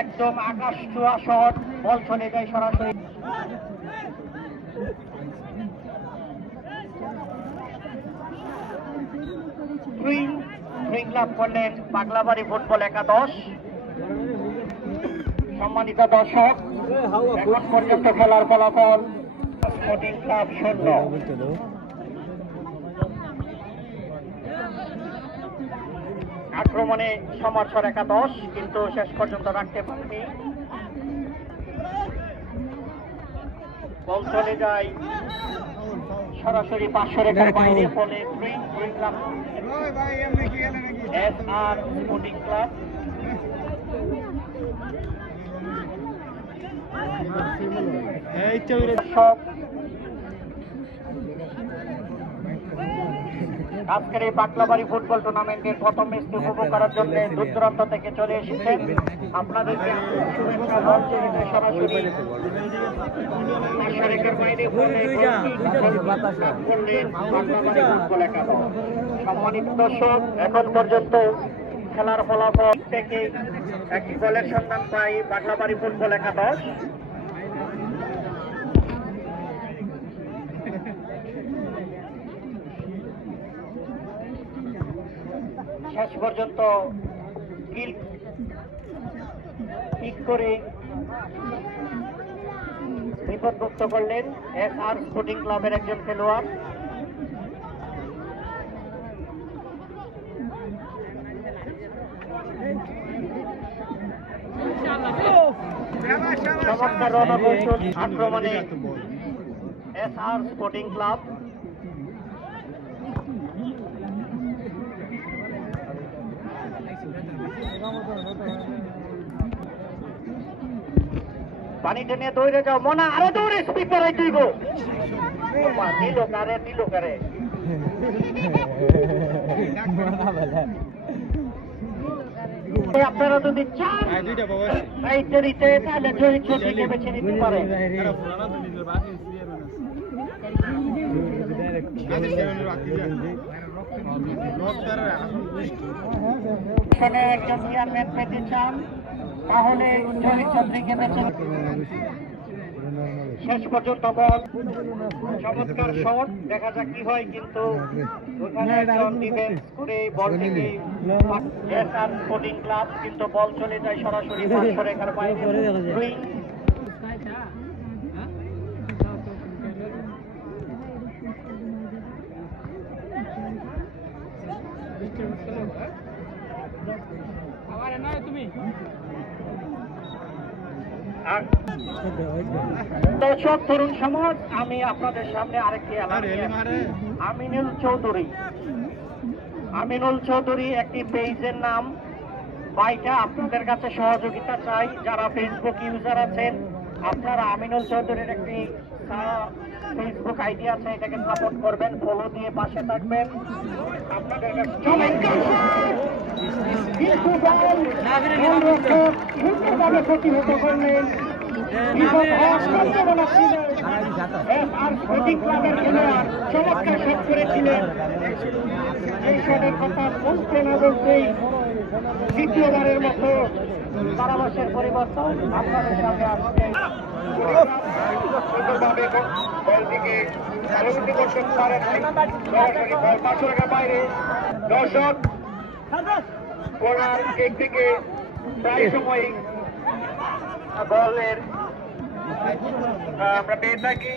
একদম আকাশ ছোঁয়া শট বল চলে যায় সরাসরি। লাভ করলেন পাগলাবাড়ি ফুটবল একাদশ। সম্মানিত দর্শক এখন পর্যন্ত খেলার ফলাফল স্পোর্টিং ক্লাব শূন্য। আক্রমণে সমর্থন একাদশ কিন্তু শেষ পর্যন্ত রাখতে পারেনি। বল চলে যায়। সরাসরি পাঁচশো রেখার বাইরে ফলে wing wing club S R sporting club. সব আজকের এই বাকলাবাড়ি ফুটবল টুর্নামেন্টের প্রথম ম্যাচটি উপভোগ করার জন্য দূর দূরান্ত থেকে চলে এসেছেন আপনাদেরকে। সম্মানিত দর্শক, এখন পর্যন্ত খেলার ফলাফল থেকে একটি গোলের সন্ধান পাই বাগলাবাড়ি ফুটবল একাদশ শেষ পর্যন্ত ঠিক করে বিপদমুক্ত করলেন এস আর স্পোর্টিং ক্লাবের একজন খেলোয়াড়। চমৎকার রণকৌশল আক্রমণে এস আর স্পোর্টিং ক্লাব। পানিতে নিয়ে দৌড়ে যাও মনা আরও দৌড়ে স্পিড করাই তুইব নিল কারে নিল কারে। আপনারা যদি চান দেরিতে তাহলে বেছে নিতে পারে? এখানে একজন চেয়ারম্যান পেতে চান। তাহলে চৌধুরীকে বেছে শেষ পর্যন্ত বল। চমৎকার শট। দেখা যাক কি হয় কিন্তু ওখানে একজন ডিফেন্স করে বলটিকে এসআর স্পোর্টিং ক্লাব কিন্তু বল চলে যায় সরাসরি পাঁচশো রেখার বাইরে উইং আর দর্শক তরুণ সমাজ আমি আপনাদের সামনে আরেকটি আমিনুল চৌধুরী। আমিনুল চৌধুরী একটি পেজের নাম। বাইটা আপনাদের কাছে সহযোগিতা চাই? যারা ফেসবুক ইউজার আছেন আপনারা আমিনুল চৌধুরীর একটি ফেসবুক আইডি আছে এটাকে সাপোর্ট করবেন ফলো দিয়ে পাশে থাকবেন। আপনাদের চমৎকার শট করেছিলেন। এই শটের কথা বলতে না বলতেই দ্বিতীয়বারের মতো কারাবাসের পরিবর্তন আপনাদের সামনে আসছে। পাঁচশো বাইরে। দর্শক প্রায় আমরা পেয়ে থাকি।